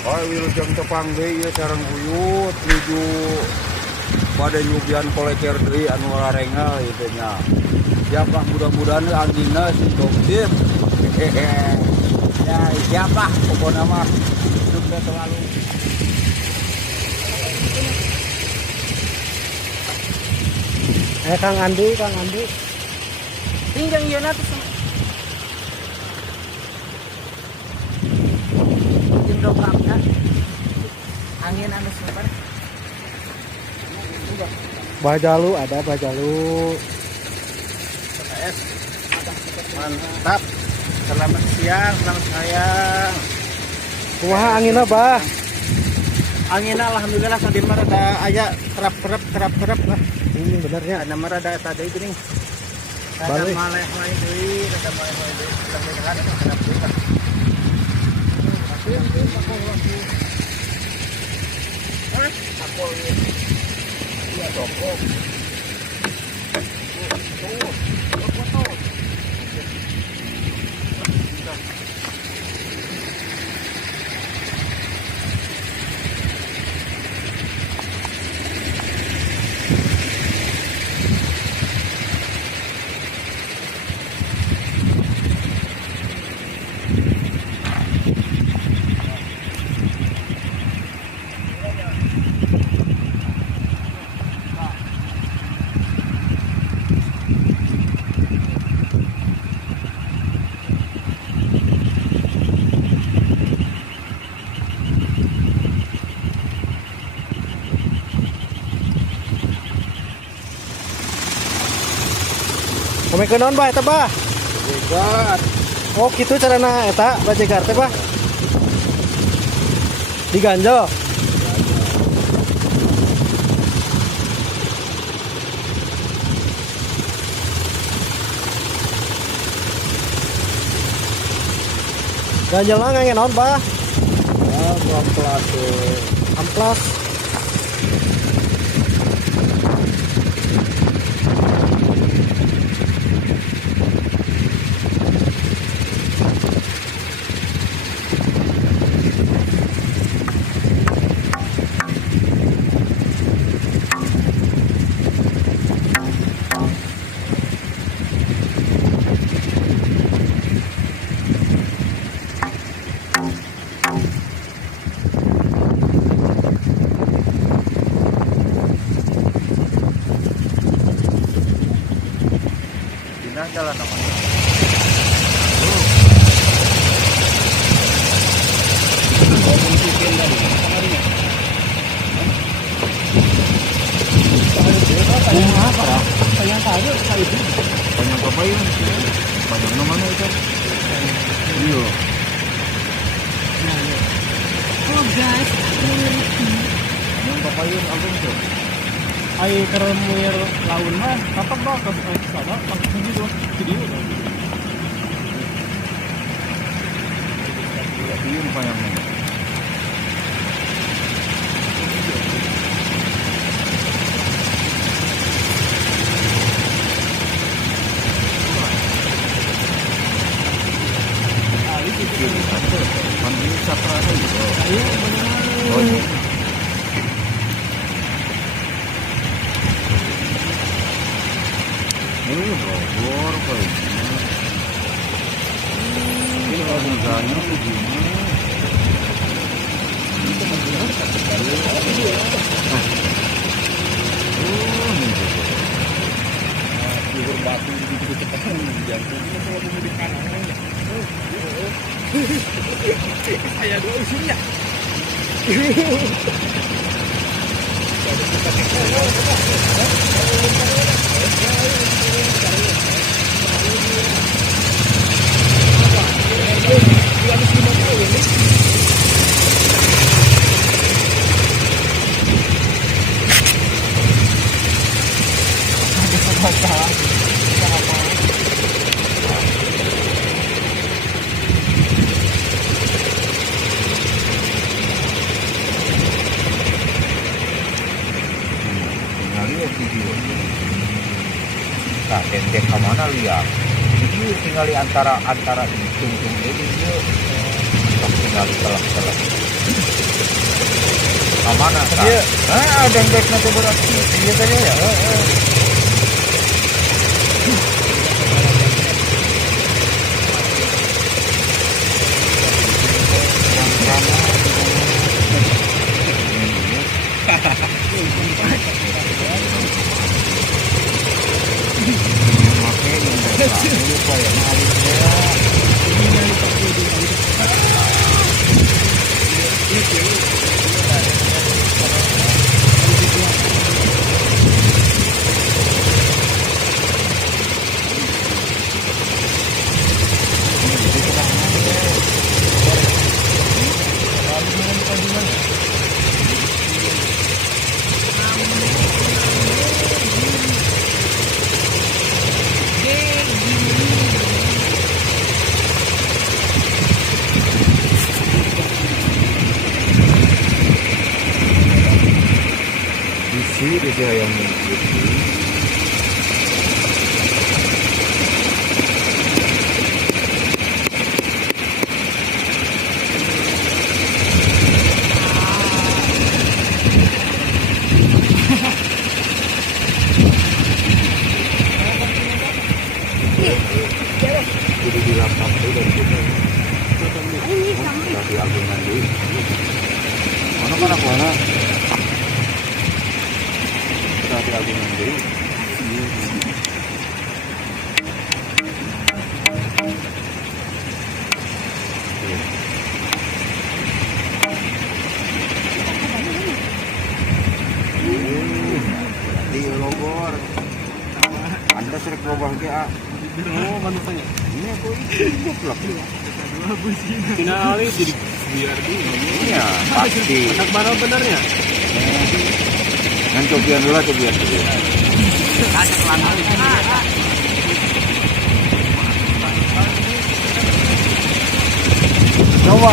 Oh, wilujeng tepang deui ieu sareng uyut nuju pada nyugian kolecer deui anu larengel ieu nya. Siapa mudah-mudahan anginna sintosip. Ya, siapa pokoknya mah hidupnya selalu. Kang Andi, Kang Andi. Tinggal ieu na tuh. Jeung dongkapna. Angin anu sebentar. Bajalu ada Bajalu. Mantap. Selamat siang, selamat siang. Kumaha anginna, Bah? Anginna alhamdulillah tadi mah ada aya kerap lah. Benernya. Ada mah ada tadi geuning. Ada Balik. maleh-maleh deui, ada maleh-maleh deui. Mudah-mudahan itu kerap deui. Aku iya toko. Kami ke non, Bah, eta, Bah? Jegat. Oh, gitu carana eta bajegar teh, Bah? Diganjel. Ganjelna ngange naon, Bah? Ah, pelan-pelan tuh. Amplas. Dina jalan apa? Banyak apa ya? Banyak namanya itu. Iya. Oh guys, Banyak apa ya? Album tuh. ai keur muir laun mah kapan bah ke sana langsung gitu video. Iya, banyak. Mandi saprana gitu. Ayo bener. Oh, iya. Bogor kayaknya. Ini harganya begini. Oh, ini juga. Bubur batu gitu cepat jantung. Kalau mau di kanan. Saya dua usulnya. Nah, dendek ke mana lihat? Jadi tinggal di antara tungtung ini dia tinggal telak-telak. Mana? Iya. Dendek nanti berarti. Biasanya ya. Isi dia yang mengikuti. Jadi di laptop itu dan kita lagi album nanti. Mana? Lagi album nanti. Di Logor. Anda sering logor ke A. Oh, manutanya. Ini aku ikut lah. Tina Ali jadi biar di. Iya, pasti. Anak mana benernya? Kan cobian dulu, cobian. Coba